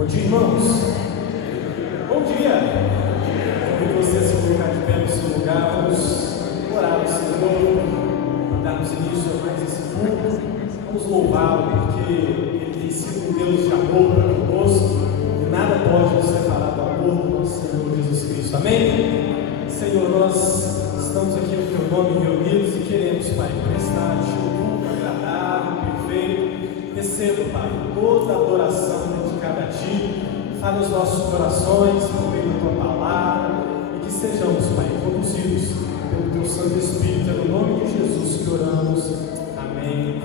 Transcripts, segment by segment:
Bom dia, irmãos. Bom dia. Convido você a se colocar de pé no seu lugar. Vamos orar ao Senhor, darmos início a mais esse culto. Vamos louvá-lo, porque Ele tem sido um Deus de amor para conosco e nada pode nos separar do amor do nosso Senhor Jesus Cristo. Amém? Senhor, nós estamos aqui no Teu nome reunidos e queremos, Pai, prestar-te um culto agradável, perfeito. Receba, Pai, toda a adoração dedicada a Ti. Fale os nossos corações por meio da Tua palavra e que sejamos, Pai, conduzidos pelo Teu Santo Espírito. É no nome de Jesus que oramos. Amém.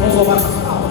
Vamos louvar as palmas.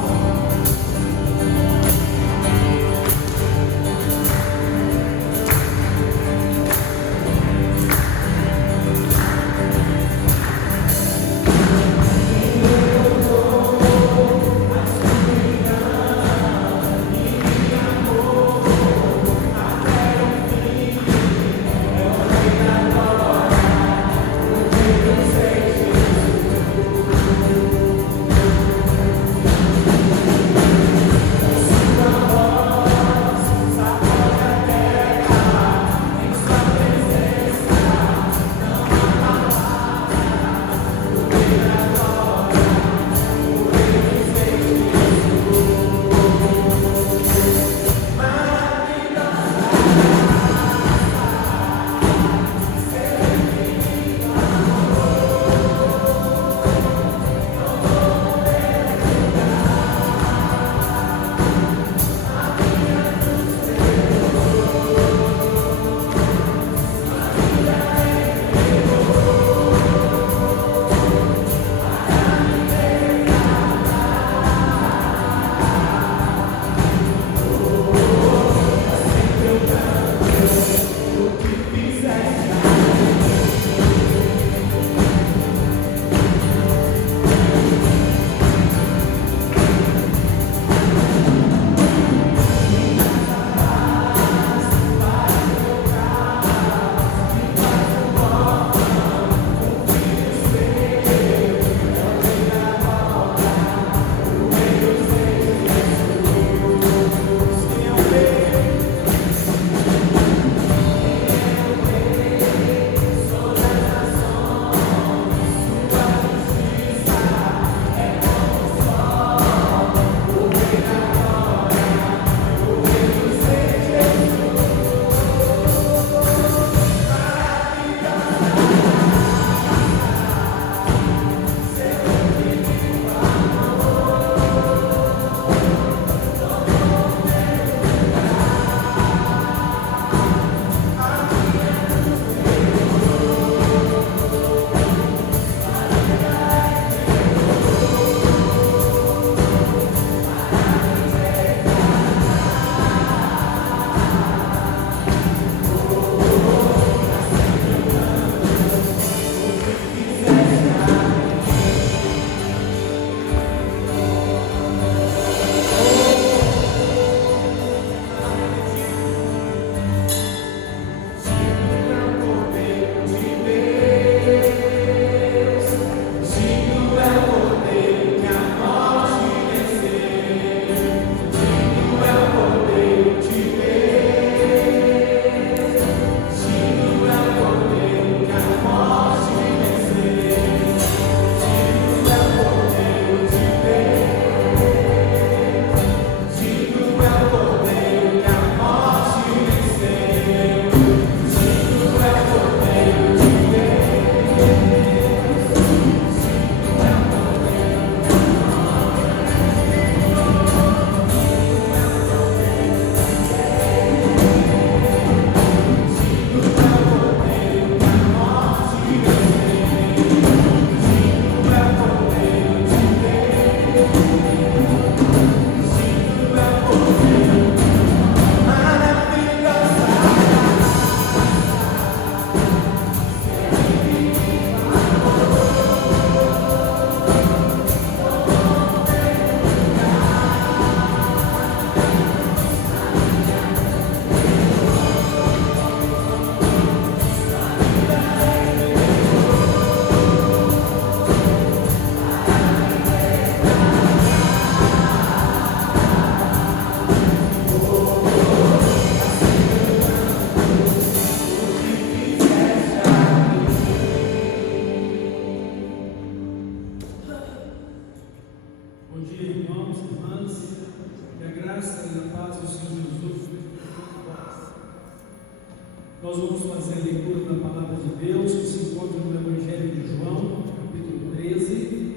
Nós vamos fazer a leitura da palavra de Deus, que se encontra no Evangelho de João, capítulo 13,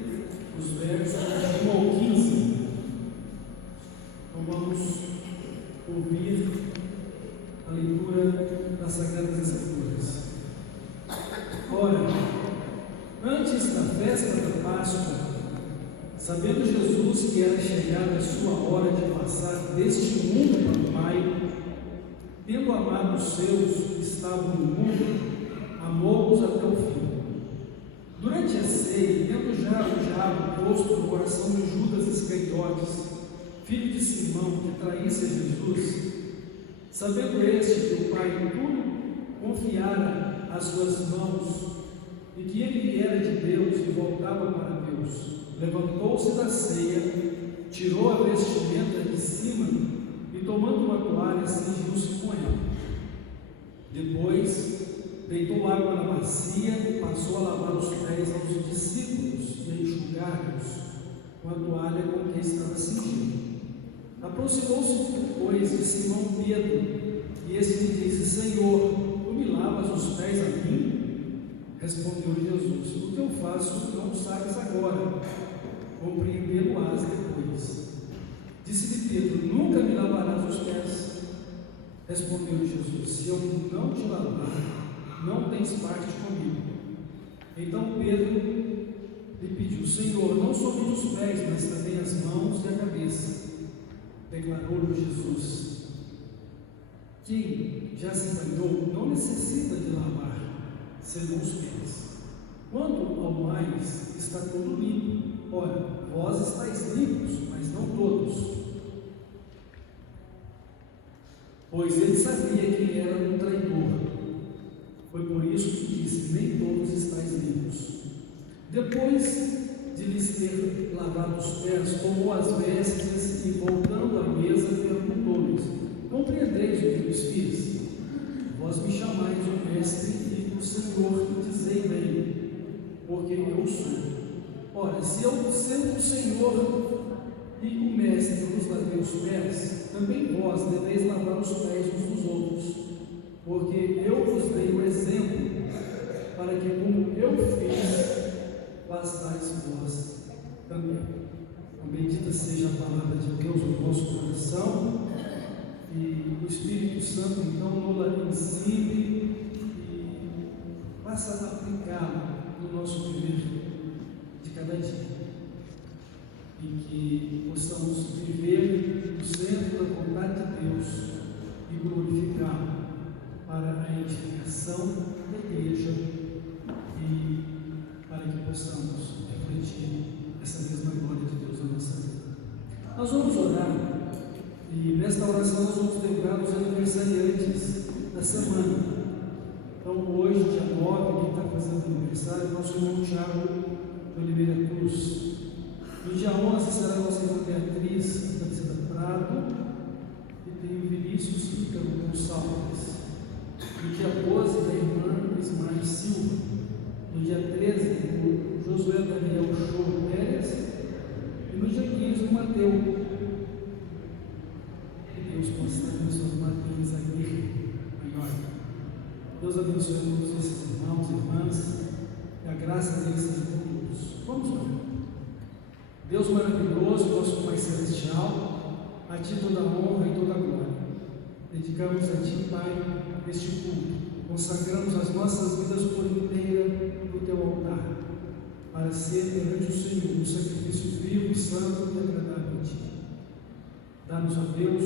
os versos de 1 ao 15. Então vamos ouvir a leitura das Sagradas Escrituras. Ora, antes da festa da Páscoa, sabendo Jesus que era chegada a sua hora de passar deste mundo para o Pai, tendo amado os seus que estavam no mundo, amou-os até o fim. Durante a ceia, tendo já o diabo posto no coração de Judas Iscariotes, filho de Simão, que traísse a Jesus, sabendo este que o Pai tudo confiara às suas mãos, e que ele viera de Deus e voltava para Deus, levantou-se da ceia, tirou a vestimenta de cima e, tomando uma toalha, cingiu-se com ela. Depois, deitou água na bacia e passou a lavar os pés aos discípulos e a enxugar-os com a toalha com que estava cingido. Aproximou-se depois de Simão Pedro, e este lhe disse: Senhor, tu me lavas os pés a mim? Respondeu Jesus: O que eu faço não sabes agora, compreendê-lo-ás depois. Disse-lhe Pedro: Nunca me lavarás os pés? Respondeu Jesus: Se eu não te lavar, não tens parte comigo. Então Pedro lhe pediu: Senhor, não somente os pés, mas também as mãos e a cabeça. Declarou-lhe Jesus: Quem já se banhou não necessita de lavar, senão os pés. Quanto ao mais, está todo limpo. Ora, vós estáis limpos, mas não todos. Pois ele sabia quem era um traidor. Foi por isso que disse: Nem todos estáis limpos. Depois de lhes ter lavado os pés, tomou as vestes e, voltando à mesa, perguntou-lhes: Compreendeis o que vos fiz? Vós me chamais o Mestre e o Senhor, e dizei bem, porque eu sou. Ora, se eu, sendo o Senhor e o Mestre, vos lavei os pés, também vós deveis lavar os pés uns dos outros, porque eu vos dei o exemplo, para que, como eu fiz, façais vós também. Então, bendita seja a palavra de Deus no nosso coração, e o Espírito Santo então nos ensine e faça aplicá-lo no nosso viver de cada dia, e que possamos viver no centro da vontade de Deus e glorificá-lo para a edificação da igreja e para que possamos refletir essa mesma glória de Deus na nossa vida. Nós vamos orar, e nesta oração nós vamos lembrar os aniversariantes da semana. Então hoje, dia 9, quem está fazendo aniversário, nosso irmão Tiago de Oliveira Cruz. No dia 11 será a nossa irmã Beatriz Aparecida Prado, e tem o Vinícius Ícaro Gonçalves. No dia 12, da irmã Ismael Silva. No dia 13, o Josué Daniel Show Pérez. E no dia 15, o Mateu. Que Deus possa abençoar o Mateus Aguirre maior. Deus abençoe todos esses irmãos e irmãs, e a graça deles seja com todos. Vamos orar. Deus maravilhoso, nosso Pai Celestial, a Ti toda a honra e toda a glória. Dedicamos a Ti, Pai, este culto. Consagramos as nossas vidas por inteira no Teu altar, para ser perante o Senhor um sacrifício vivo, santo e agradável a Ti. Dá-nos, ó Deus,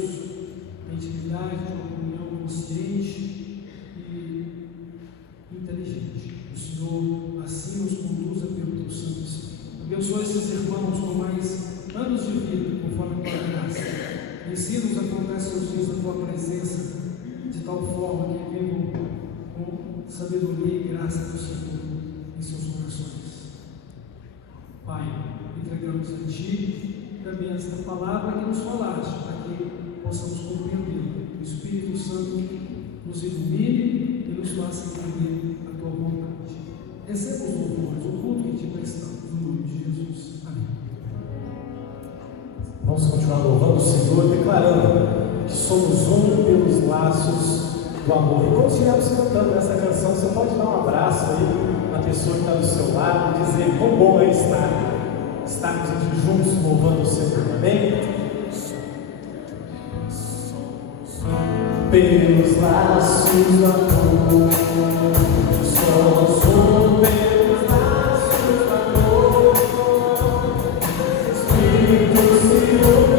a intimidade, uma comunhão consciente e inteligente. O Senhor assim nos conduza pelo Teu Santo Espírito. Abençoa esses irmãos com mais anos de vida, conforme a Tua graça. Ensina-nos a contar seus dias na Tua presença, de tal forma que vivam com sabedoria e graça do Senhor em seus corações. Pai, entregamos a Ti também esta palavra que nos falaste, para que possamos compreendê-la. O Espírito Santo nos ilumine e nos faça entender a Tua vontade. Receba os louvores, o culto que Te prestamos, no nome de Jesus. Amém. Vamos continuar louvando o Senhor, declarando que somos um pelos laços do amor. E quando estivermos cantando essa canção, você pode dar um abraço aí na pessoa que está do seu lado e dizer quão bom é estarmos aqui juntos louvando o Senhor, amém? Pelos laços do amor, só pelos laços do amor, Espírito Senhor.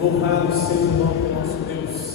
Louvado seja o nome do nosso Deus.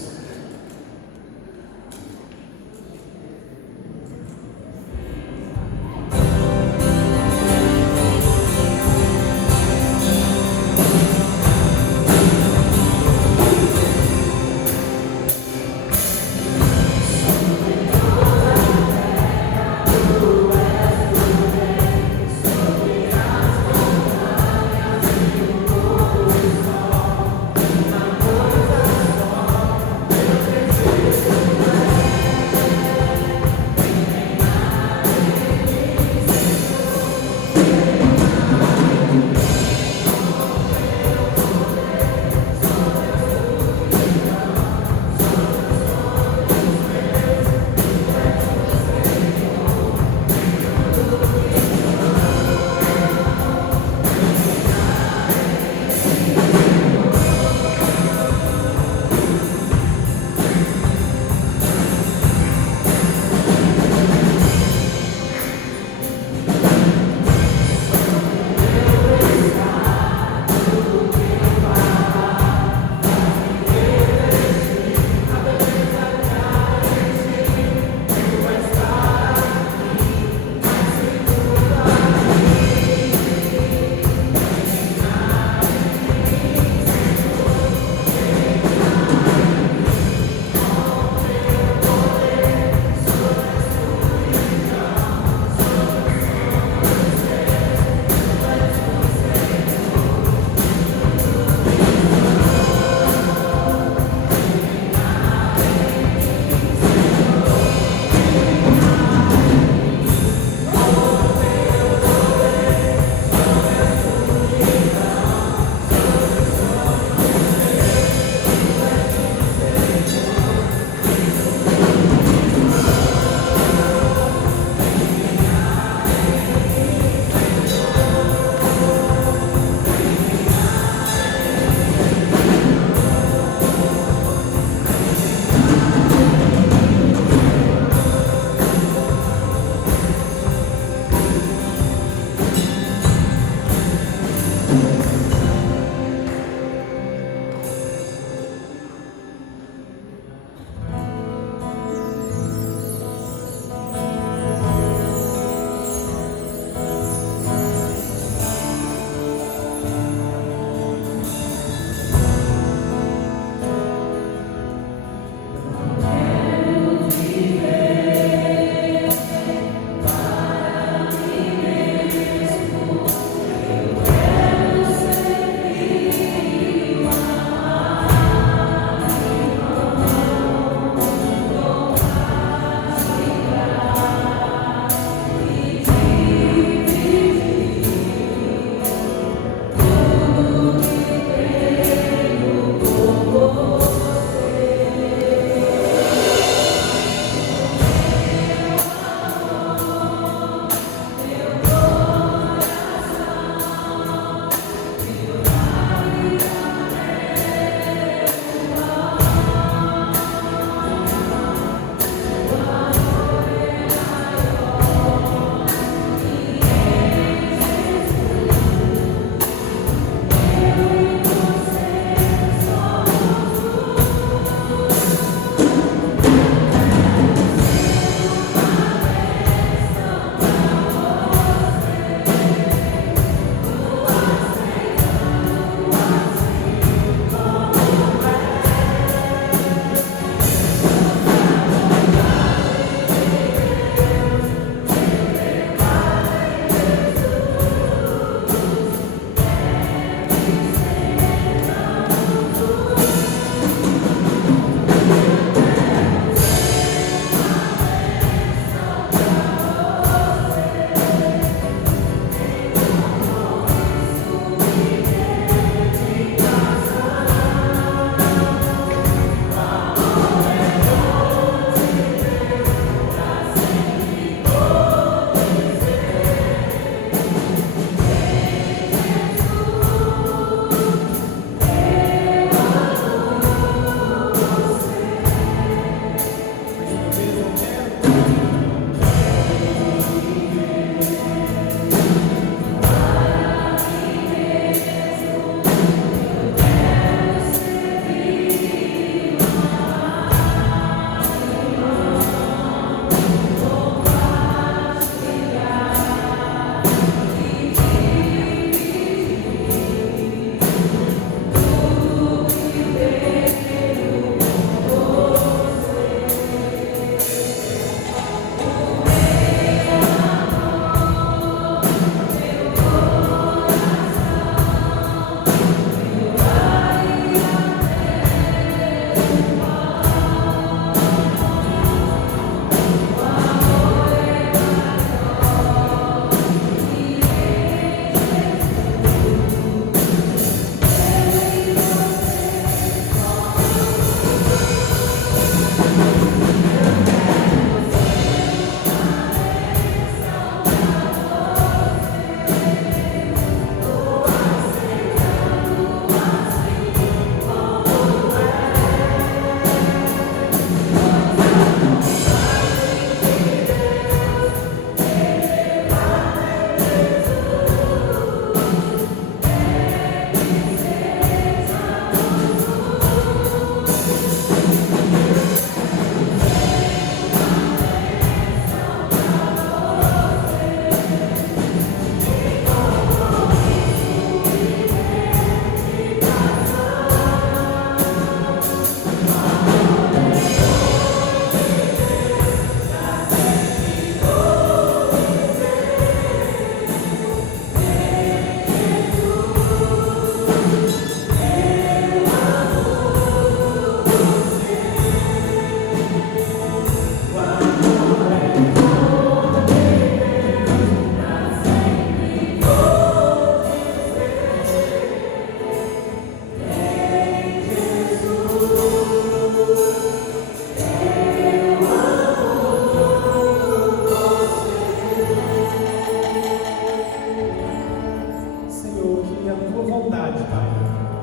Senhor, que a Tua vontade, Pai,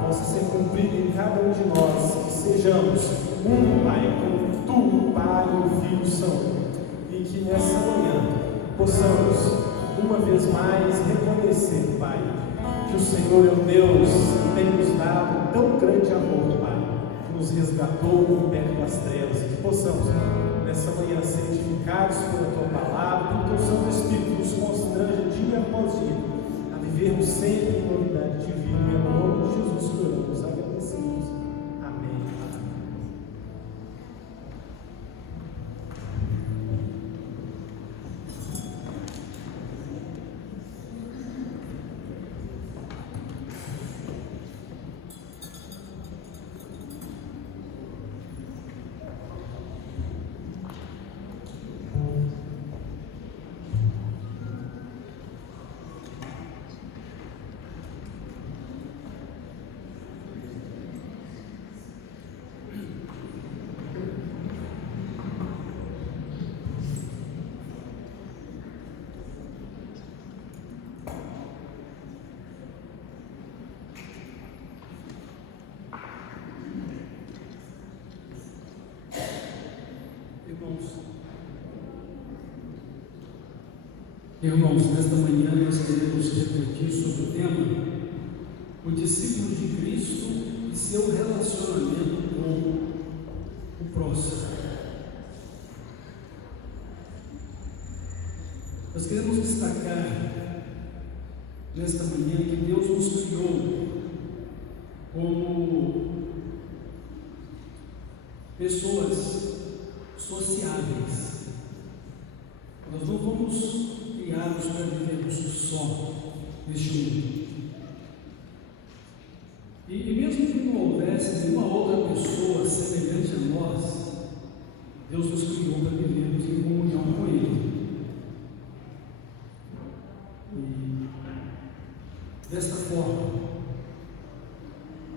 possa ser cumprida em cada um de nós, que sejamos um, Pai, como Tu, o Pai e o Filho são, e que nessa manhã possamos, uma vez mais, reconhecer, Pai, que o Senhor é o Deus que tem nos dado tão grande amor, Pai, que nos resgatou do império das trevas, e que possamos, nessa manhã, ser edificados pela Tua palavra, pelo Teu Santo Espírito, nos constrange dia após dia, a vivermos sempre em novidade de vida, e em nome de Jesus que oramos, agradecemos. Amém. Irmãos, nesta manhã nós queremos refletir sobre o tema o discípulo de Cristo e seu relacionamento com o próximo. Nós queremos destacar nesta manhã que Deus nos criou como pessoas sociáveis. Nós não vamos criados para vivermos só neste mundo. E mesmo que não houvesse nenhuma outra pessoa semelhante a nós, Deus nos criou para vivermos em comunhão com Ele. E desta forma,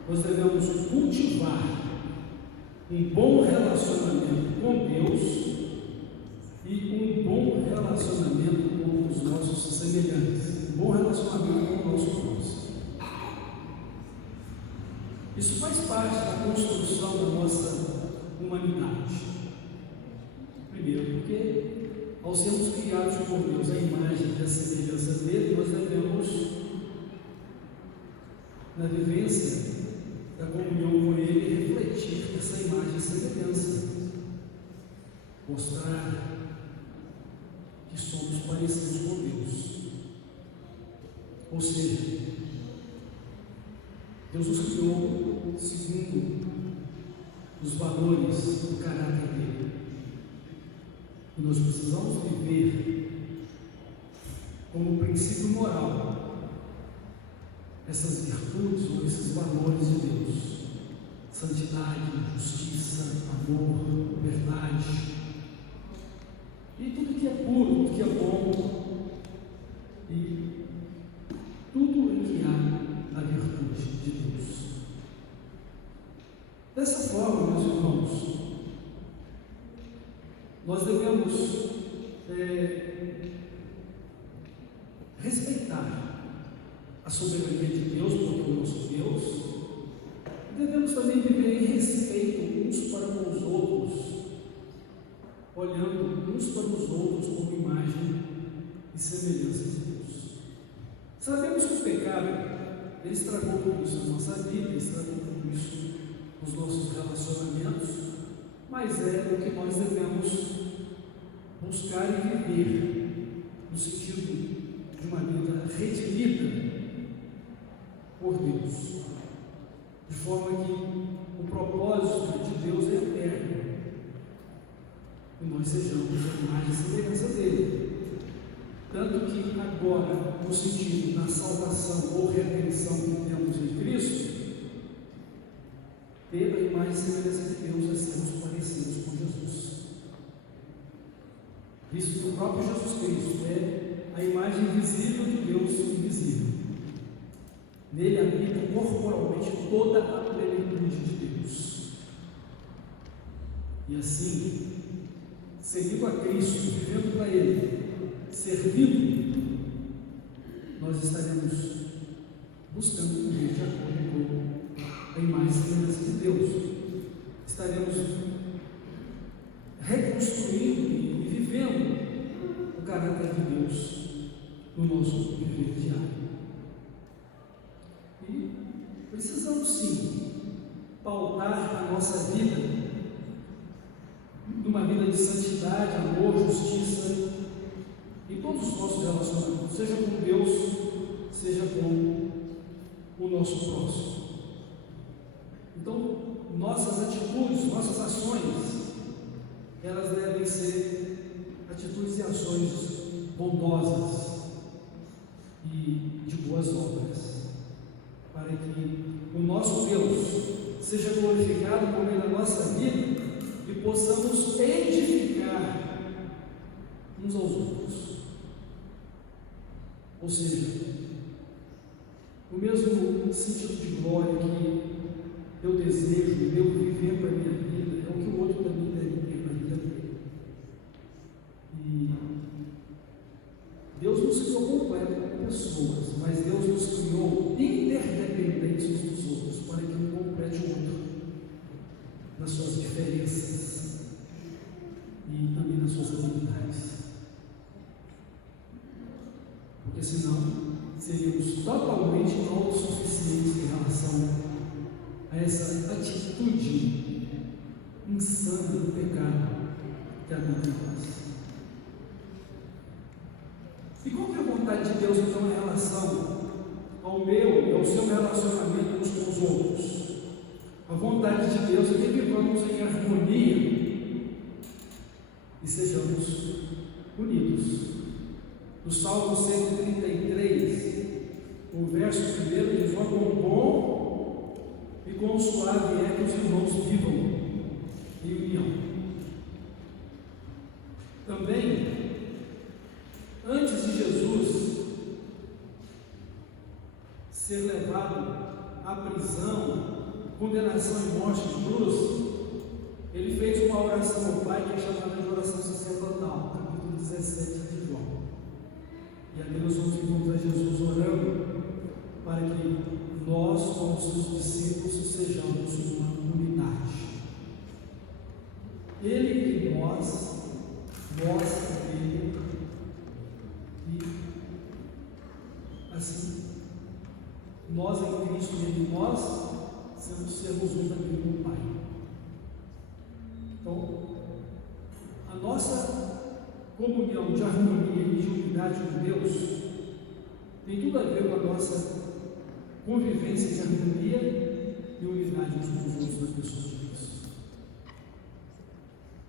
nós devemos cultivar um bom relacionamento com Deus e um bom relacionamento com os nossos semelhantes, um bom relacionamento com o nosso próximo. Isso faz parte da construção da nossa humanidade. Primeiro, porque ao sermos criados por Deus à imagem e à semelhança dele, nós devemos, na vivência da comunhão com ele, refletir essa imagem e semelhança, mostrar que somos parecidos com Deus. Ou seja, Deus nos criou segundo os valores do caráter dele. E nós precisamos viver como princípio moral essas virtudes ou esses valores de Deus: santidade, justiça, amor, verdade. E tudo que é puro, tudo que é bom, e tudo em que há a virtude de Deus. Dessa forma, meus irmãos, nós devemos respeitar a soberania de Deus, porque é o nosso Deus, e devemos também viver em respeito uns para com os outros, olhando uns para os outros como imagem e semelhança de Deus. Sabemos que o pecado, ele estragou tudo isso na nossa vida, ele estragou tudo isso nos nossos relacionamentos, mas é o que nós devemos buscar e viver no sentido de uma vida redimida por Deus, de forma que o propósito de Deus é eterno e nós sejamos a imagem e semelhança dele. Tanto que agora, no sentido da salvação ou redenção que temos em Cristo, ter a imagem e semelhança de Deus é sermos parecidos com Jesus. Isso do próprio Jesus Cristo é a imagem visível de Deus invisível. Nele habita corporalmente toda a plenitude de Deus. E assim, seguindo a Cristo, vivendo para Ele, servindo, nós estaremos buscando viver de acordo com a imagem e semelhança de Deus. Estaremos reconstruindo e vivendo o caráter de Deus no nosso viver diário. E precisamos sim pautar a nossa vida numa vida de santidade, amor, justiça em todos os nossos relacionamentos, seja com Deus, seja com o nosso próximo. Então, nossas atitudes, nossas ações, elas devem ser atitudes e ações bondosas e de boas obras, para que o nosso Deus seja glorificado por meio da nossa vida e possamos edificar uns aos outros. Ou seja, o mesmo sentido de glória que eu desejo, eu viver para a minha vida, é o que o outro também deve ter na vida dele. E Deus nos criou como pessoas, mas Deus nos criou interdependentes uns dos outros, para que um complete o outro nas suas diferenças e também nas suas habilidades. Porque senão seríamos totalmente autossuficientes em relação a essa atitude insana do pecado que habita em nós. E qual que é a vontade de Deus em relação ao meu e ao seu relacionamento uns com os outros? A vontade de Deus é que vivamos em harmonia e sejamos unidos. No Salmo 133, o verso 1 diz: ó, quão bom e quão suave é que os irmãos vivam em união. Também, antes de Jesus ser levado à prisão, condenação e morte de cruz, ele fez uma oração ao Pai que é chamada de oração sacerdotal, capítulo 17 de João. E ali nós vamos encontrar Jesus orando para que nós, como seus discípulos, sejamos uma unidade. Ele em nós nele, e assim, nós em Cristo e ele em nós, sermos um também com o Pai. Então, a nossa comunhão de harmonia e de unidade com Deus tem tudo a ver com a nossa convivência de harmonia e unidade uns com os outros nas pessoas de Deus.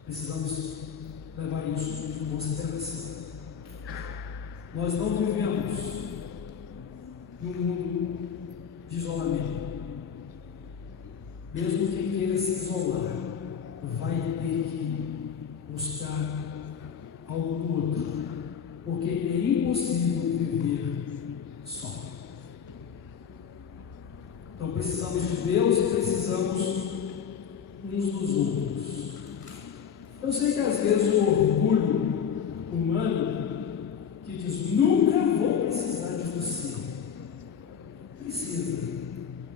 Precisamos levar isso em consideração. Nós não vivemos num mundo de isolamento. Mesmo quem queira se isolar vai ter que buscar algo do outro, porque é impossível viver só. Então precisamos de Deus e precisamos uns dos outros. Eu sei que às vezes o orgulho humano que diz: nunca vou precisar de você. Precisa.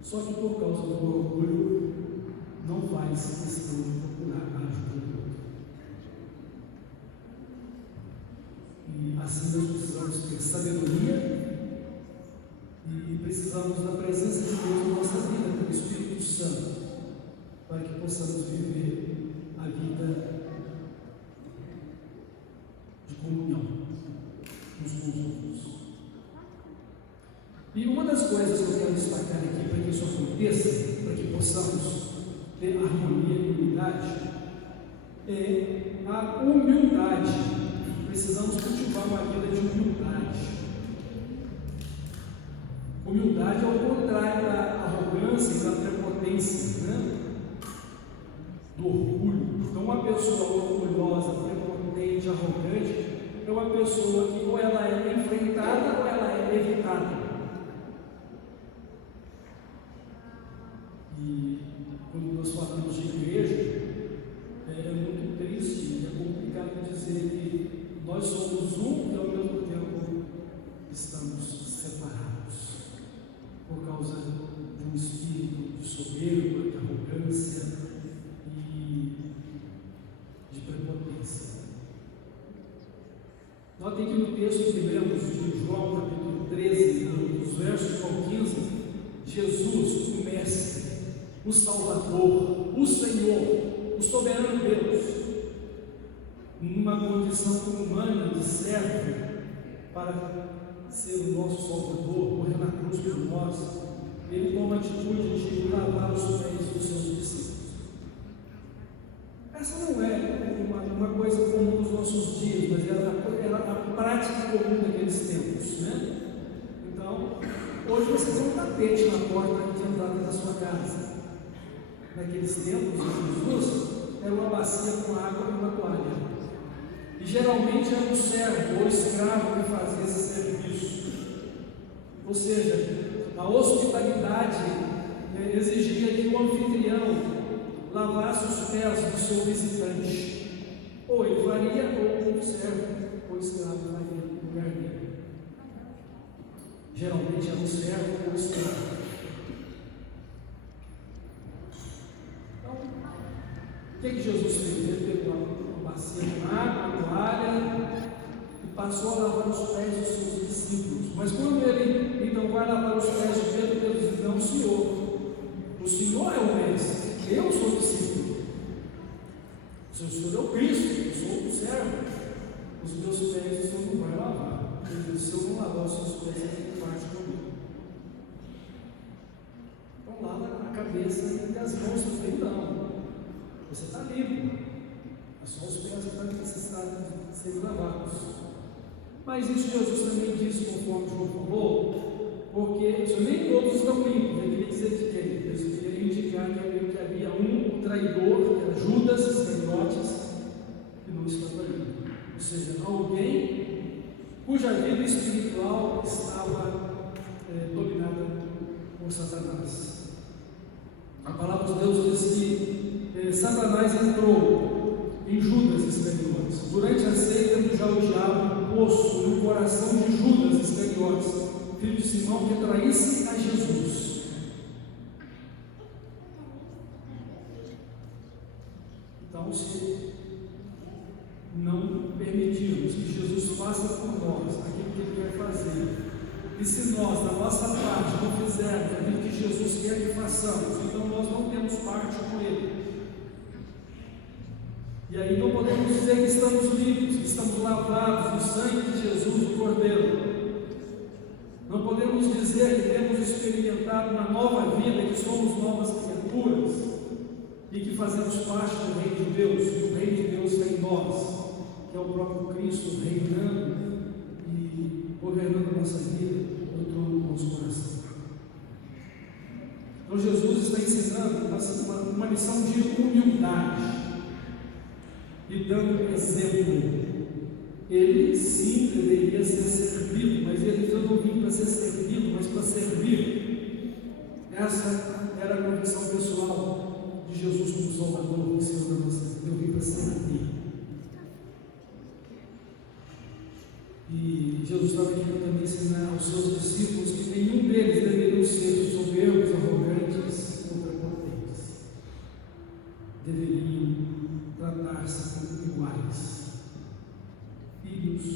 Só que por causa do orgulho não faz questão de procurar a ajuda do outro. E assim nós precisamos ter sabedoria e precisamos da presença de Deus na nossa vida, pelo Espírito Santo, para que possamos viver a vida de comunhão uns com os outros. E uma das coisas que eu quero destacar aqui para que isso aconteça, para que possamos ter harmonia e unidade, é a humildade. Precisamos cultivar uma vida de humildade. Humildade é o contrário da arrogância e da prepotência, né? Do orgulho. Então, uma pessoa orgulhosa, prepotente, arrogante, é uma pessoa que ou ela é enfrentada ou ela é evitada. E quando nós falamos de igreja, é muito triste, é complicado dizer que nós somos um e ao mesmo tempo estamos separados por causa de um espírito de soberba, de arrogância e de prepotência. Notem que no texto que lemos de João, capítulo 13, dos versos ao 15, Jesus, o Mestre, o Salvador, o Senhor, o soberano Deus, numa condição humana de servo, para ser o nosso Salvador, morrer na cruz por nós, ele toma a atitude de lavar os pés dos seus discípulos. Essa não é uma coisa comum dos nossos dias, mas era a prática comum daqueles tempos, né? Então, hoje você tem um tapete na porta de entrada da sua casa. Naqueles tempos de Jesus, era uma bacia com água e uma toalha. E geralmente era um servo ou escravo que fazia esse serviço. Ou seja, a hospitalidade exigia que o anfitrião lavasse os pés do seu visitante. Ou ele faria, ou o servo ou o escravo faria no lugar dele. Geralmente era um servo ou escravo. Então, o que Jesus fez? Ele pegou uma bacia com água, uma toalha, e passou a lavar os pés dos seus discípulos. Mas quando ele então vai lavar os pés de Pedro, Pedro diz: não, Senhor, o Senhor é o Mestre, eu sou o discípulo. O Senhor é o Cristo, eu sou o servo. Os meus pés o Senhor não vai lavar. Ele disse: se eu não lavar os seus pés, ele parte comigo. Então lava a cabeça e as mãos também não. Você está limpo. É só os pés que estão necessitados de serem lavados. Mas isso Jesus também disse, conforme João falou, porque nem todos estão limpos. Ele queria dizer de quem? Ele queria indicar que havia um traidor, que era Judas Iscariotes, que não estava limpo. Ou seja, alguém cuja vida espiritual estava dominada por Satanás. A palavra de Deus diz que Satanás entrou em Judas Iscariotes. Durante a ceia, tendo já o diabo posto no coração de Judas Iscariotes, filho de Simão, que traísse a Jesus. Então, se não permitirmos que Jesus faça por nós aquilo que Ele quer fazer, e se nós, da nossa parte, não fizermos aquilo que Jesus quer que façamos, então nós não temos parte com Ele. E aí não podemos dizer que estamos limpos, que estamos lavados no sangue de Jesus, o Cordeiro. Não podemos dizer que temos experimentado uma nova vida, que somos novas criaturas e que fazemos parte do reino de Deus, e o reino de Deus está em nós, que é o próprio Cristo reinando e governando a nossa vida no trono do nosso coração. Então Jesus está ensinando uma lição de humildade e dando um exemplo. Ele sim deveria ser servido, mas ele não veio para ser servido, mas para servir. Essa era a convicção pessoal de Jesus como Salvador, o Senhor da nossa vida. Eu vim para servir. E Jesus estava querendo também ensinar aos seus discípulos que nenhum deles deveriam ser soberbos, arrogantes ou prepotentes. Deveriam tratar-se como iguais, filhos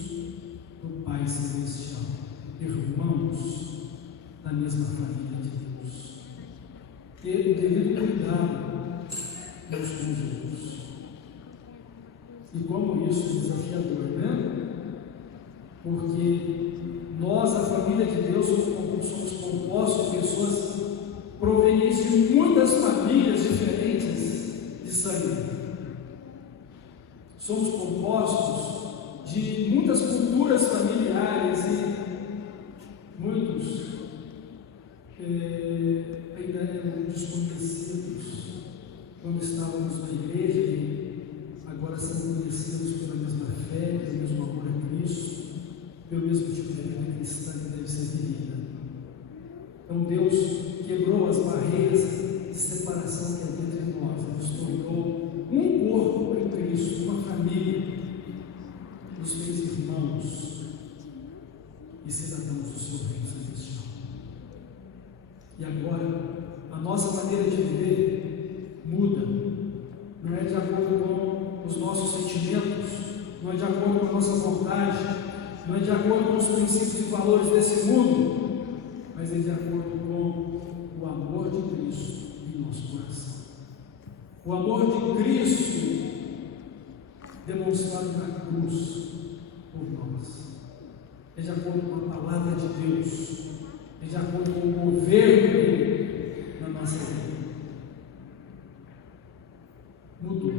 do Pai Celestial, irmãos da mesma família de Deus, ter o devido cuidado uns com os outros. E como isso é desafiador, né? Porque nós, a família de Deus, somos compostos de pessoas provenientes de muitas famílias diferentes de sangue. Somos compostos de muitas culturas familiares e muitos ainda eram desconhecidos quando estávamos na igreja e agora são conhecidos pela mesma fé, pelo mesmo amor a Cristo, pelo mesmo tipo de vida cristã que deve ser vivida. Então Deus quebrou as barreiras de separação que havia entre nós, nos tornou um corpo em Cristo, uma família, nos fez irmãos e cidadãos do seu reino celestial. E agora, a nossa maneira de viver muda. Não é de acordo com os nossos sentimentos, não é de acordo com a nossa vontade, não é de acordo com os princípios e valores desse mundo, mas é de acordo com o amor de Cristo em nosso coração. O amor de Cristo demonstrado na cruz por nós. É de acordo com a palavra de Deus, é de acordo com o governo dele na nossa vida. Mudou.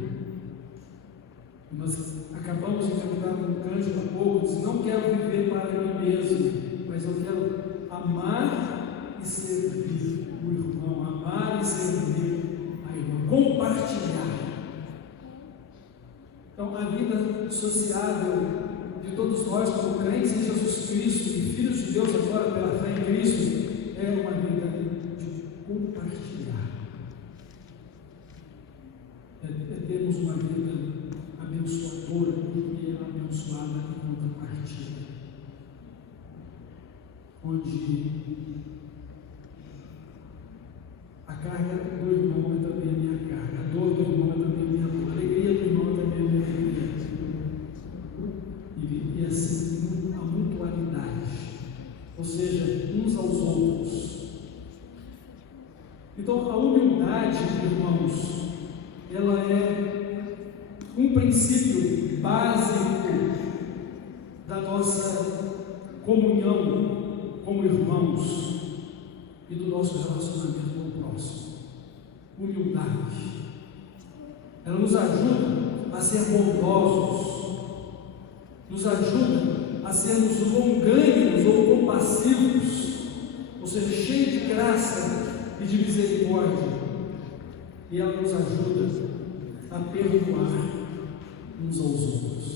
Nós acabamos de cantar um cântico há pouco, diz: não quero viver para mim mesmo, mas eu quero amar e servir o irmão, amar e servir a irmã, compartilhar. Então, a vida sociável de todos nós, como crentes em Jesus Cristo e filhos de Deus agora pela fé em Cristo, é uma vida de compartilhar. É termos uma vida abençoadora e abençoada em contrapartida, onde a carga do irmão é também a minha carga, a dor do irmão é também a minha dor, a alegria do irmão é também a minha alegria. E assim, a mutualidade, ou seja, uns aos outros. Então, a humildade, irmãos, ela é um princípio básico da nossa comunhão como irmãos e do nosso relacionamento com o próximo. Humildade. Ela nos ajuda a ser bondosos, nos ajuda a sermos longânimos ou compassivos, ou seja, cheios de graça e de misericórdia. E ela nos ajuda a perdoar uns aos outros.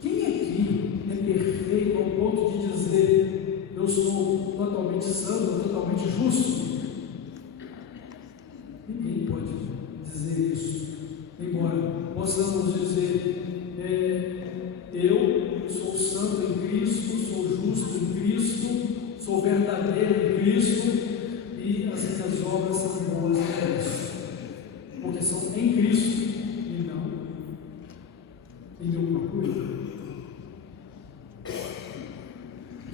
Quem aqui é perfeito ao ponto de dizer: eu sou totalmente santo, totalmente justo? Ninguém pode dizer isso, embora possamos dizer: eu sou santo em Cristo, sou justo em Cristo, sou verdadeiro em Cristo, e as minhas obras são boas em Cristo, porque são em Cristo e não em meu próprio eu.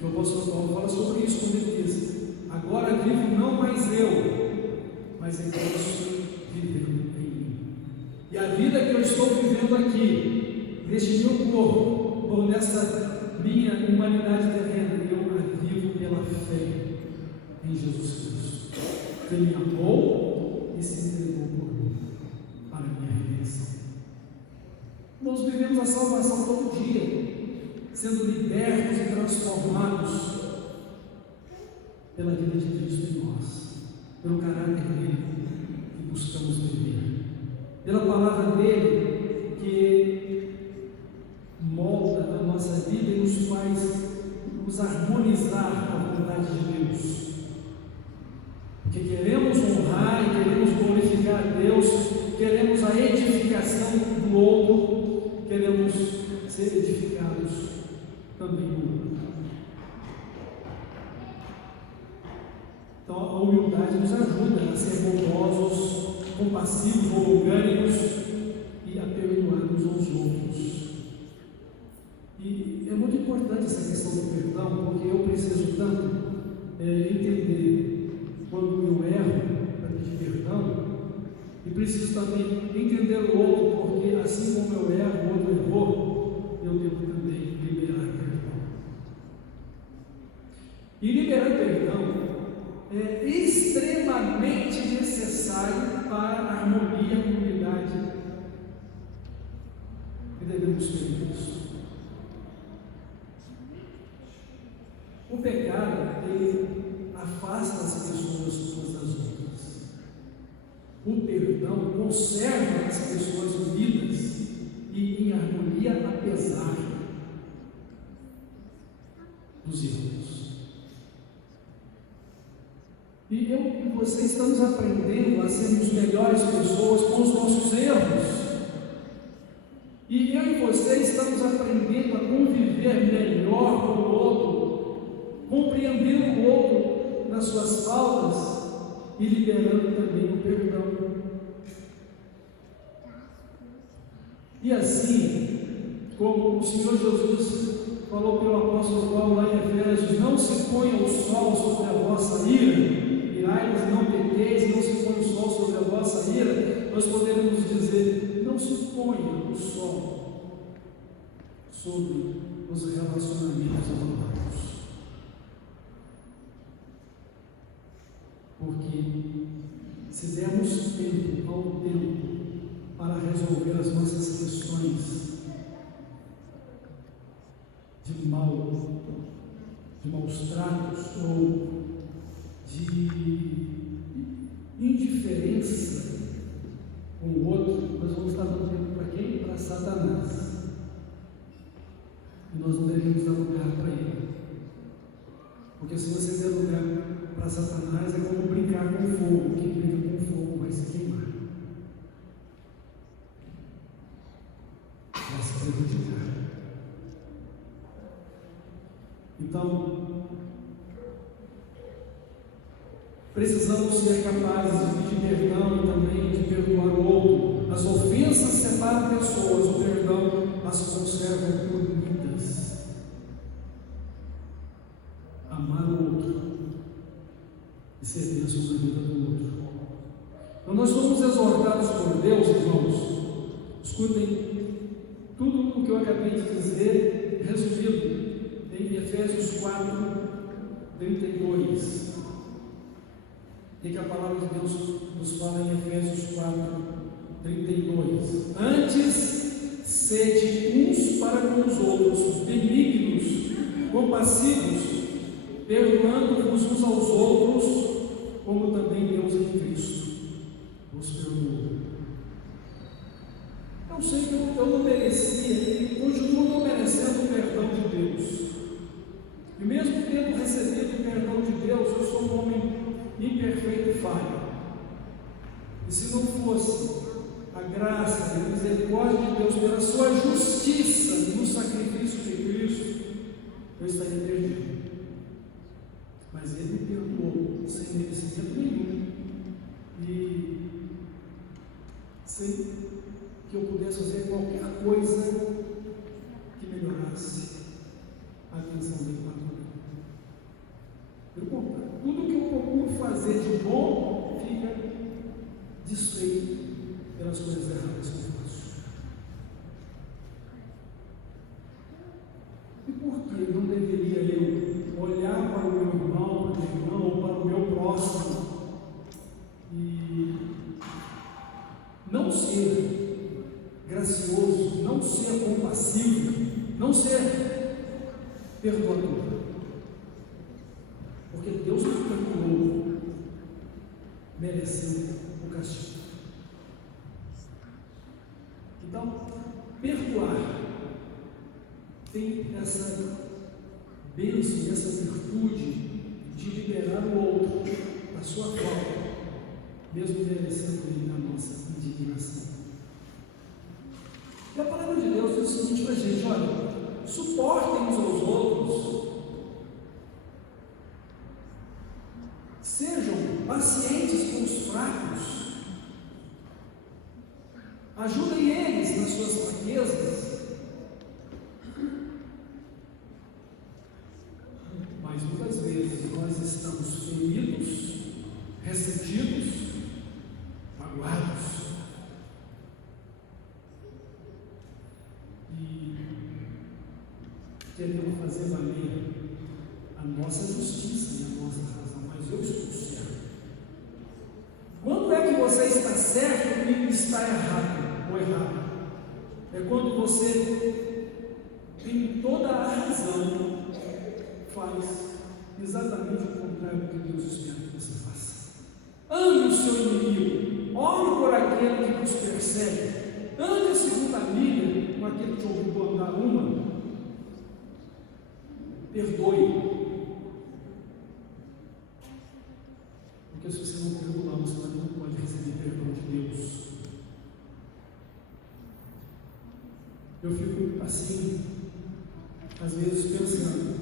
O apóstolo Paulo fala sobre isso quando ele diz: agora vivo não mais eu, mas é Cristo vivendo em mim. E a vida que eu estou vivendo aqui, neste meu corpo, ou nesta minha humanidade terrena, eu a vivo pela fé em Jesus Cristo, que me amou e se entregou por mim, para a minha redenção. Nós vivemos a salvação todo dia, sendo libertos e transformados pela vida de Cristo em nós, pelo caráter dele que buscamos viver, pela palavra dele que molda a nossa vida e nos faz nos harmonizar com a vontade de Deus, porque queremos honrar e queremos glorificar a Deus, queremos a edificação do outro, queremos ser edificados também no outro. Então a humildade nos ajuda a ser bondosos, compassivos, longânimos e a perdoar uns aos outros. E é muito importante essa questão do perdão, porque eu preciso tanto entender quando eu erro para pedir perdão, e preciso também entender o outro, porque assim como eu erro, o outro errou, eu devo também liberar perdão. E liberar perdão é extremamente necessário para a harmonia e a comunidade que devemos ter isso. O pecado, ele afasta as pessoas umas das outras. O perdão conserva as pessoas unidas e em harmonia, apesar dos erros. E eu e você estamos aprendendo a sermos melhores pessoas com os nossos erros. E eu e você estamos aprendendo a conviver melhor com o outro, compreendendo o outro nas suas faltas e liberando também o perdão. E assim, como o Senhor Jesus falou pelo apóstolo Paulo lá em Efésios: não se ponha o sol sobre a vossa ira, irai-vos e não pequeis, não se ponha o sol sobre a vossa ira. Nós poderíamos dizer: não se ponha o sol sobre os relacionamentos humanos, porque se dermos tempo ao tempo para resolver as nossas questões de maus tratos ou de indiferença com o outro, nós vamos estar dando tempo para quem? Para Satanás. E nós não devemos dar lugar para ele. Porque se você der lugar para Satanás, é como brincar com fogo. Quem brinca com fogo vai se queimar, vai se prejudicar. Então, precisamos ser capazes de pedir perdão e também de perdoar o outro. As ofensas separam pessoas, o perdão as conserva unidas. Amar o outro e ser bênção na vida do outro. Então nós somos exortados por Deus, irmãos. Escutem tudo o que eu acabei de dizer, resumido em Efésios 4:32. E que a palavra de Deus nos fala em Efésios 4:32. Antes, sede uns para com os outros, benignos, compassivos, perdoando-vos uns aos outros, como também Deus em Cristo vos perdoou. Eu sei que eu não merecia e continuo não merecendo o perdão de Deus. E mesmo tendo recebido o perdão de Deus, eu sou um homem imperfeito e falho. E se não fosse a graça e a misericórdia de Deus pela sua justiça no sacrifício de Cristo, eu estaria perdido. Mas Ele me perdoou sem merecimento nenhum, e sem que eu pudesse fazer qualquer coisa que melhorasse a atenção dele para tudo. Tudo que eu procuro fazer de bom fica desfeito pelas coisas erradas que eu faço. E por que não deveria eu olhar para o meu irmão, para a minha irmã, ou para o meu próximo e não ser gracioso, não ser compassivo, não ser perdoador? Porque Deus nos perdoou, merecendo o castigo. Então, perdoar tem essa bênção, essa virtude de liberar o outro da sua falta, mesmo merecendo ele a nossa indignação. E a palavra de Deus diz o seguinte para a gente: olha, suportem uns aos outros, sejam pacientes com os fracos, ajudem eles nas suas fraquezas. Mas muitas vezes nós estamos feridos, ressentidos, magoados, e queremos fazer valer a nossa justiça e a nossa razão. Mas eu estou certo. Quando é que você está certo e está errado ou errado? É quando você tem toda a razão, faz exatamente o contrário do que Deus espera que você faça. Ame o seu inimigo, ore por aquele que nos persegue, ande a segunda milha com aquele que te obrigou a andar uma, perdoe. Porque se você não perdoar, você não pode receber perdão de Deus. Eu fico assim, às vezes pensando,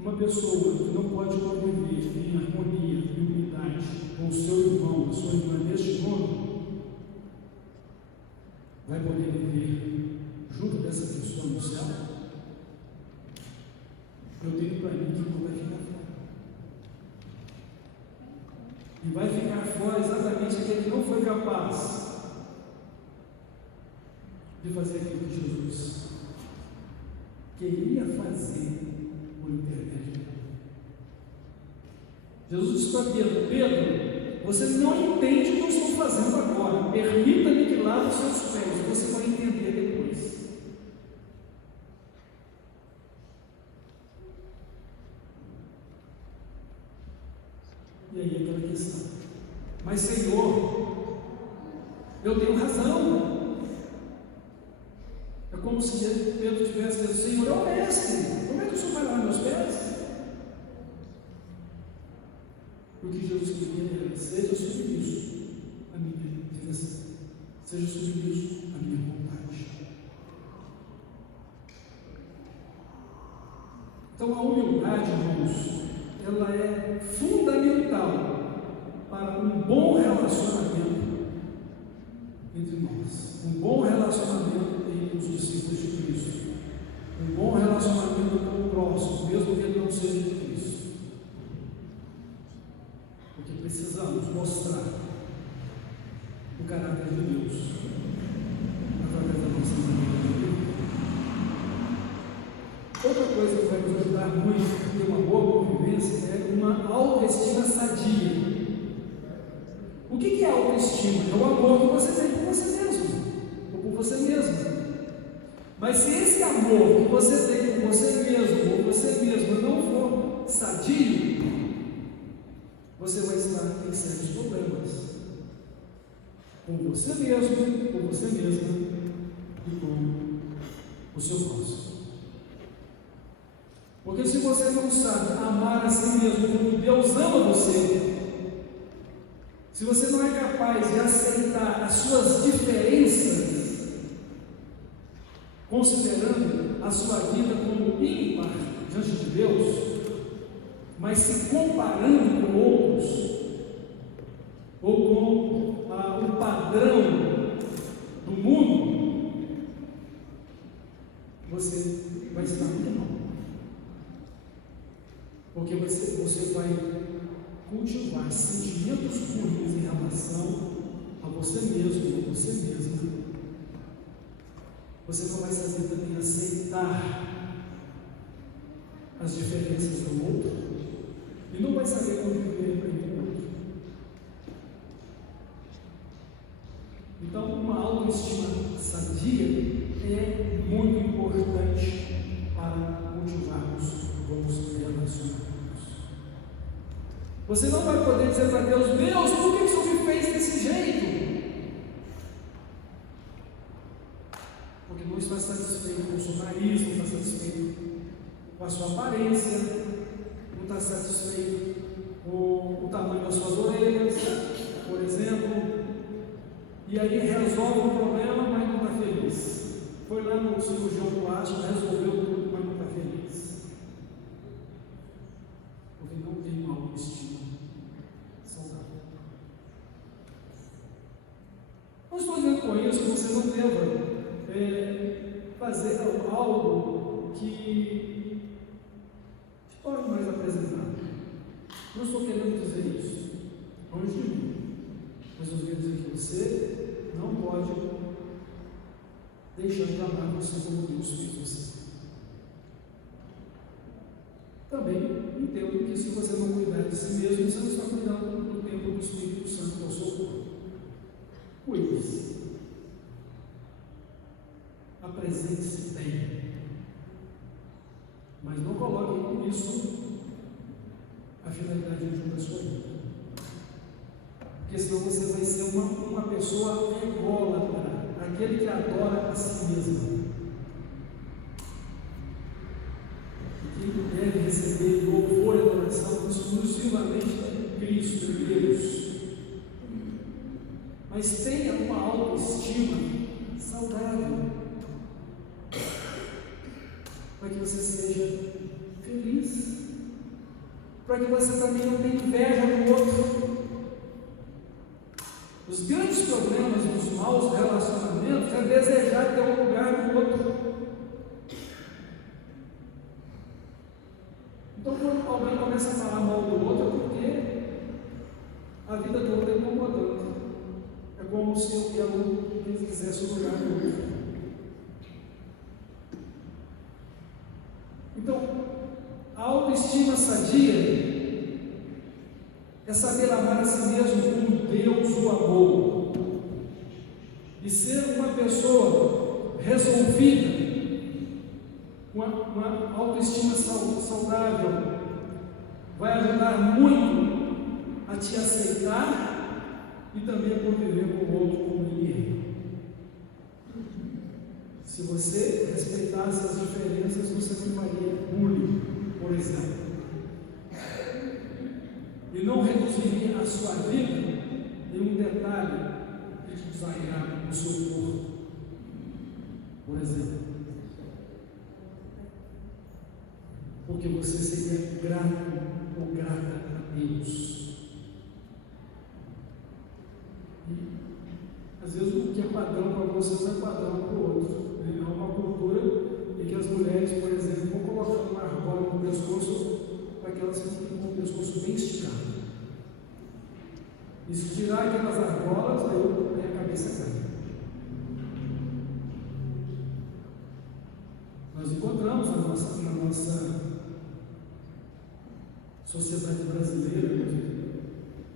uma pessoa que não pode conviver em harmonia e unidade E vai ficar fora exatamente aquele que não foi capaz de fazer aquilo que Jesus queria fazer por intermédio dele. Jesus disse para Pedro: Pedro, você não entende o que eu estou fazendo agora, permita-me que lave os seus pés, você vai entender depois. E aí aquela questão: mas Senhor, eu tenho razão. É como se Pedro tivesse dito: Senhor, é o mestre, como é que o Senhor vai lavar meus pés? O que Jesus queria era: seja submisso à minha direção, seja submisso à minha vontade. Então a humildade, irmãos, ela é fundamental para um bom relacionamento entre nós, um bom relacionamento entre os discípulos de Cristo, um bom relacionamento com o próximo, mesmo que ele não seja de Cristo. Porque precisamos mostrar o caráter de Deus através da nossa vida. Outra coisa que vai nos ajudar muito a ter uma boa convivência é uma autoestima sadia. O que é autoestima? É o amor que você tem por você mesmo, ou por você mesmo. Mas se esse amor que você tem por você mesmo, ou você mesma, não for sadio, você vai estar em sérios problemas com você mesmo, com você mesma e com o seu próximo. Porque se você não sabe amar a si mesmo como Deus ama você, se você não é capaz de aceitar as suas diferenças, considerando a sua vida como ímpar diante de Deus, mas se comparando com outros, ou com o padrão do mundo, você vai estar muito mal. Porque você vai cultivar sentimentos ruins em relação a você mesmo, a você mesma. Você não vai saber também aceitar as diferenças do outro e não vai saber conviver com o outro. Então, uma autoestima sadia é muito importante para cultivarmos bons relacionamentos. Você não vai poder dizer para Deus: Deus, por que o Senhor me fez desse jeito? Porque não está satisfeito com o seu nariz, não está satisfeito com a sua aparência, não está satisfeito com o tamanho das suas orelhas, por exemplo, e aí resolve o problema, mas não está feliz. Foi lá no cirurgião plástico, resolveu tudo, mas não está feliz. Porque não tem uma autoestima saudável. Não estou dizendo com isso que você não deva fazer algo que te torne mais apresentável. Não estou querendo dizer isso, longe de mim. Mas eu quero dizer que você não pode deixar de amar você como Deus fez você. Também entendo que se você não cuidar de si mesmo, você não está cuidando do templo do Espírito Santo que é o seu corpo. Cuide-se. Apresente-se bem. Mas não coloque nisso a finalidade de da sua vida. Porque senão você vai ser uma pessoa ególatra, aquele que adora a si mesmo. Que deve receber louvor e adoração exclusivamente de Cristo, de Deus. Mas tenha uma autoestima saudável, para que você seja feliz, para que você também não tenha inveja do outro. Os grandes problemas dos maus relacionamentos é desejar ter um lugar no outro. Então, quando alguém começa a falar mal do outro, é porque a que ele quisesse o lugar do outro. Então, a autoestima sadia é saber amar a si mesmo como Deus o amou e ser uma pessoa resolvida, com uma autoestima saudável, vai ajudar muito a te aceitar e também a conviver com o outro como ele é. Se você respeitasse as diferenças, você não faria bullying, por exemplo. E não reduziria a sua vida em um detalhe que te desagrada no seu corpo, por exemplo. Porque você seria grato ou grata a Deus. E, às vezes, o que é padrão para você não é padrão para o outro. Há uma cultura em que as mulheres, por exemplo, vão colocando uma argola no pescoço para que elas fiquem com o pescoço bem esticado. E se tirar aquelas argolas, aí a cabeça cai. Nós encontramos na nossa sociedade brasileira,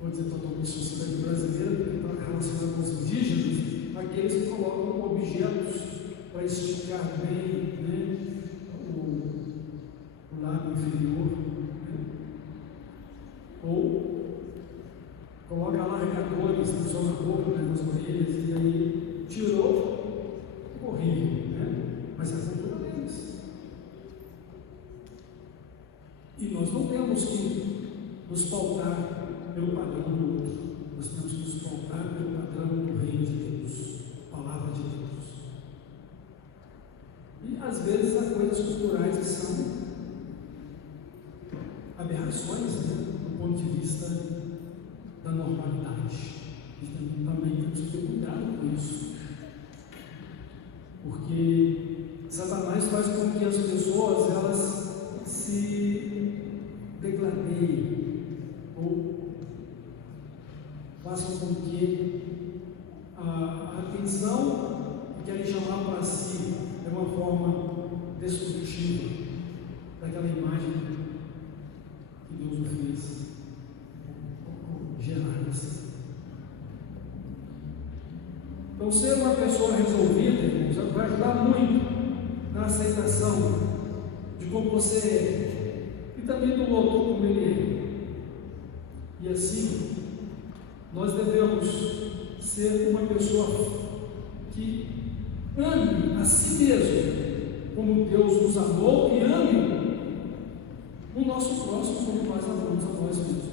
vou dizer totalmente sociedade brasileira, porque está relacionada com os indígenas, aqueles que colocam objetos para esticar bem, né, o lábio inferior, né, ou coloca alargadores na sua boca, né, nas orelhas, e aí tirou, horrível, né? Mas a cultura deles. E nós não temos que nos pautar pelo padrão do outro, nós temos que nos pautar pelo padrão do reino de Deus, palavra de Deus. E às vezes há coisas culturais que são aberrações, né, do ponto de vista da normalidade. E também temos que ter cuidado com isso. Porque Satanás faz com que as pessoas elas se degladeiem ou façam com que a atenção que querem chamar para si é uma forma destrutiva daquela imagem que Deus o fez gerar assim. Então, ser uma pessoa resolvida, irmãos, vai ajudar muito na aceitação de como você é e também do outro como ele é. E assim, nós devemos ser uma pessoa que ame a si mesmo como Deus nos amou e ame o nosso próximo como nós amamos a nós mesmos.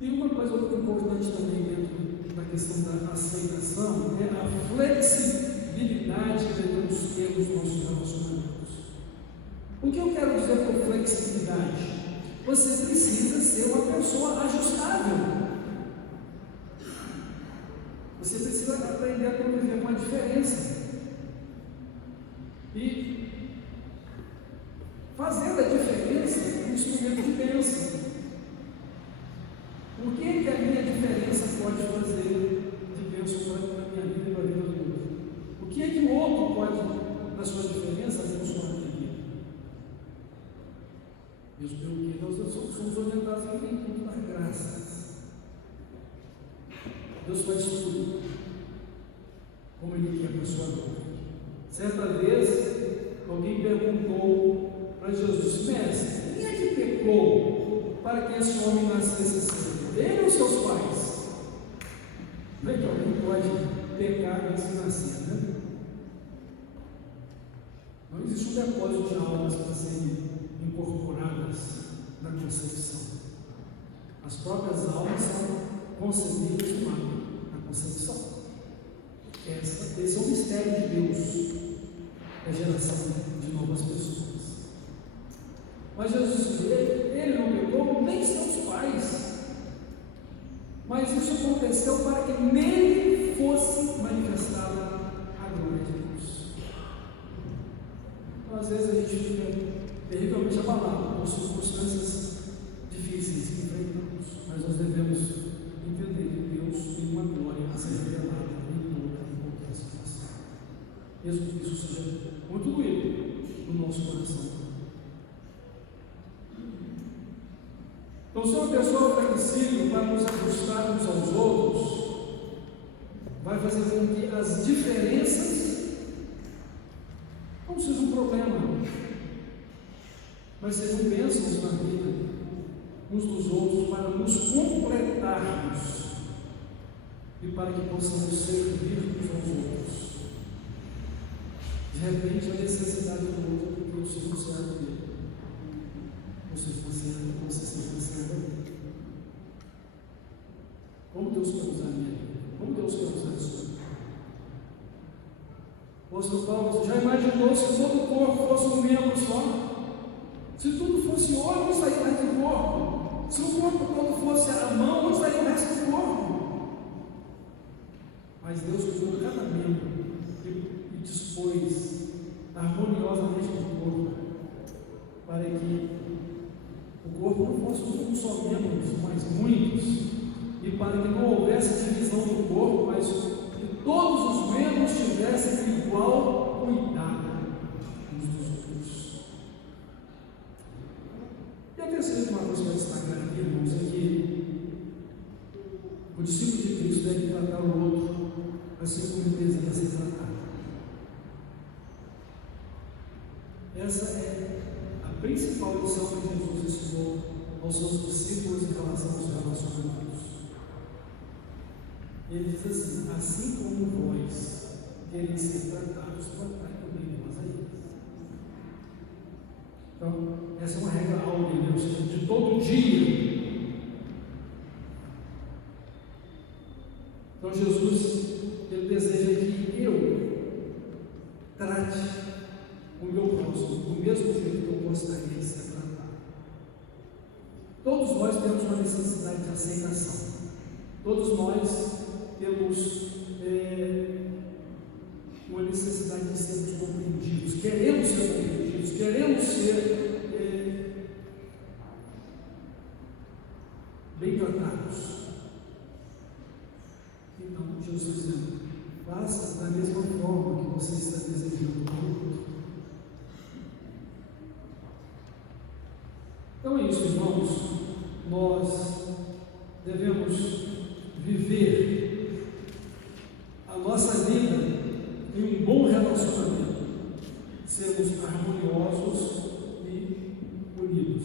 E uma coisa muito importante também dentro da questão da aceitação é a flexibilidade que devemos ter nos nossos relacionamentos. O que eu quero dizer com flexibilidade? Você precisa ser uma pessoa ajustável. Você precisa aprender a conviver com a diferença. E fazer da diferença um instrumento de bênção. O que a minha diferença pode fazer de bênção na minha vida e na vida do outro? O que o outro pode, na sua diferença, abençoar a minha vida? Mesmo pelo que nós somos orientados aqui em tudo nas graças. Deus faz tudo como Ele quer para a sua vida. Certa vez, alguém perguntou para Jesus: Mestre, quem é que pecou para que esse homem nascesse assim? Ele ou seus pais? Não é que alguém pode pecar antes de nascer, né? Não existe um depósito de almas para serem incorporadas na concepção. As próprias almas são concebidas na concepção. Esse é o mistério de Deus, a geração de novas pessoas. Mas Jesus, ele não pecou, nem seus pais. Mas isso aconteceu para que nele fosse manifestada a glória de Deus. Então, às vezes a gente fica terrivelmente abalado por circunstâncias difíceis que enfrentamos, mas nós devemos entender que Deus ser uma pessoa flexível para nos ajustar uns aos outros, vai fazer com que as diferenças não sejam um problema, mas sejam bênçãos na vida uns dos outros, para nos completarmos e para que possamos servir uns aos outros. De repente, a necessidade do outro, porque eu sou servo dele. Você está sendo, você está sendo. Como Deus quer usar a minha vida? Como Deus quer usar a sua? O apóstolo Paulo, você já imaginou se todo o corpo fosse um membro só? Se tudo fosse olho, onde estaria o resto do corpo? Se o corpo todo fosse a mão, onde estaria o resto do corpo? Mas Deus cuidou de cada membro e dispôs harmoniosamente do corpo para que o corpo não fosse um só membro, mas muitos, e para que não houvesse divisão do corpo, mas que todos os membros tivessem igual cuidado uns dos outros. E a terceira uma coisa que vai destacar aqui, irmãos, é que o discípulo de Cristo deve tratar o outro assim como ele deseja ser tratado. Essa é a principal lição que Jesus ensinou aos seus discípulos em relação aos relacionamentos. Ele diz assim: assim como vós quereis ser tratados, tratai também vós a eles. Então, essa é uma regra áurea, né? Ou seja, de todo dia. Então, Jesus, ele deseja que eu trate o meu próximo do mesmo jeito que eu gostaria de ser tratado. Todos nós temos uma necessidade de aceitação. Todos nós temos uma necessidade de sermos compreendidos. Queremos ser compreendidos, queremos ser bem tratados. Então, Jesus dizendo: faça da mesma forma que você está desejando para o outro. Então é isso, irmãos. Nós devemos viver a nossa vida em um bom relacionamento, sermos harmoniosos e unidos.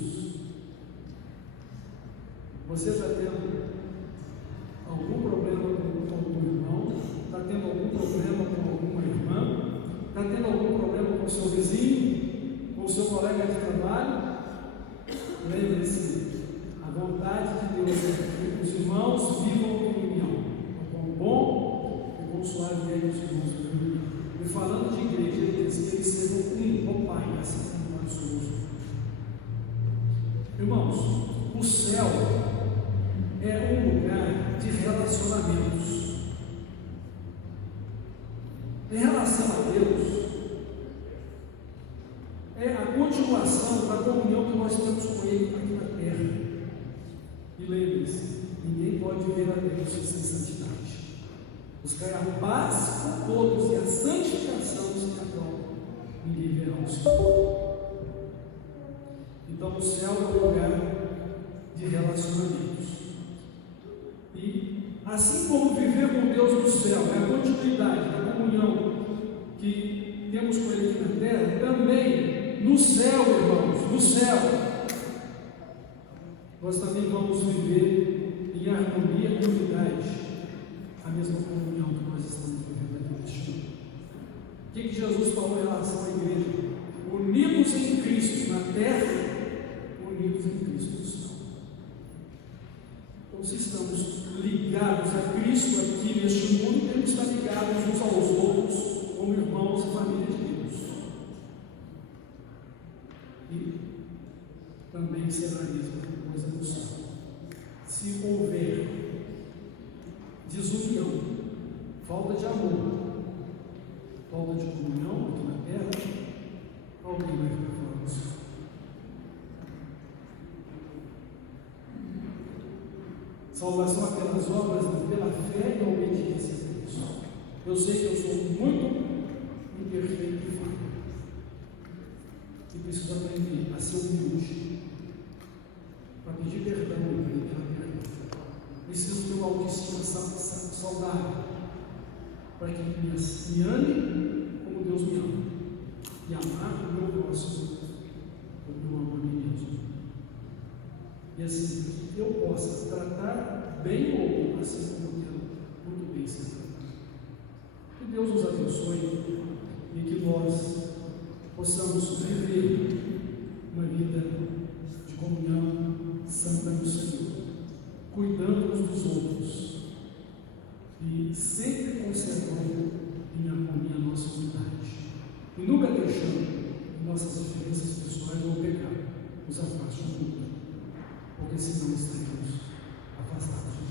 Você está tendo algum problema com algum irmão? Está tendo algum problema com alguma irmã? Está tendo algum problema com o seu vizinho? Com o seu colega de trabalho? Lembre-se, a vontade de Deus é que os irmãos vivam em união, com o bom e com o suave dos irmãos da união. E falando de igreja, ele diz que eles sejam um, ó Pai, assim como nós somos. Irmãos, o céu é um lugar de relacionamentos. Em relação a Deus, é a continuação da comunhão que nós temos com Ele aqui na terra. E lembre-se, ninguém pode ver a Deus sem santidade. Buscar a paz com todos e a santificação sem a qual ninguém verá o Senhor. Então o céu é um lugar de relacionamentos. E assim como viver com Deus no céu é a continuidade da comunhão que temos com Ele aqui na terra, também no céu, irmãos, no céu, nós também vamos viver em harmonia e unidade, a mesma comunhão que nós estamos vivendo aqui neste mundo. O que Jesus falou em relação à igreja? Unidos em Cristo na terra, unidos em Cristo no céu. Então, se estamos ligados a Cristo aqui neste mundo, temos que estar ligados uns aos outros, como irmãos e família de Deus. E também será a mesma coisa no céu. Se houver desunião, falta de amor, falta de comunhão aqui na terra, alguém vai ficar fora do céu. Salvação apenas obras, pela fé e a obediência a Deus. Eu sei que eu sou muito imperfeito e falho. E preciso aprender a ser humilde, para pedir perdão saudável, para que me ame como Deus me ama, e amar o meu próximo como eu amo a mim mesmo. E assim, eu possa tratar bem o outro, assim como eu quero muito bem ser tratado. Que Deus nos abençoe e que nós possamos viver uma vida de comunhão santa no Senhor, cuidando uns dos outros e sempre conservando em harmonia a nossa unidade e nunca deixando nossas diferenças pessoais ou pecado nos afaste do mundo, porque senão estaremos afastados de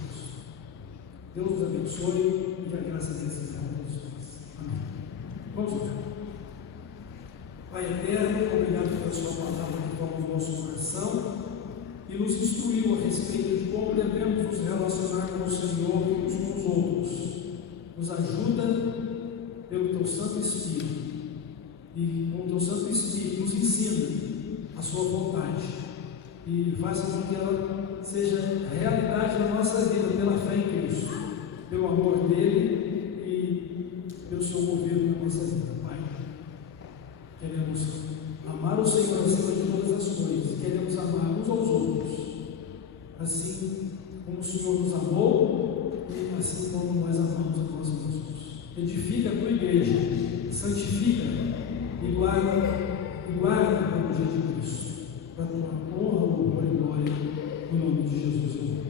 Deus. Deus nos abençoe e que a graça de Deus seja com nós. Amém. Vamos orar. Pai eterno, obrigado pela sua palavra que toca o nosso coração e nos instruiu a respeito de como devemos nos relacionar com o Senhor e uns com os outros. Nos ajuda pelo Teu Santo Espírito e com o Teu Santo Espírito nos ensina a Sua vontade e faça com que ela seja realidade na nossa vida pela fé em Cristo, pelo amor dEle e pelo Seu governo na nossa vida. Pai, queremos amar o Senhor acima de todas as coisas, queremos amar uns aos outros, assim como o Senhor nos amou e assim como nós amamos a nós mesmos. Edifica a Tua igreja, santifica e guarda como dia de Cristo, para a Tua honra, louvor e glória, no nome de Jesus.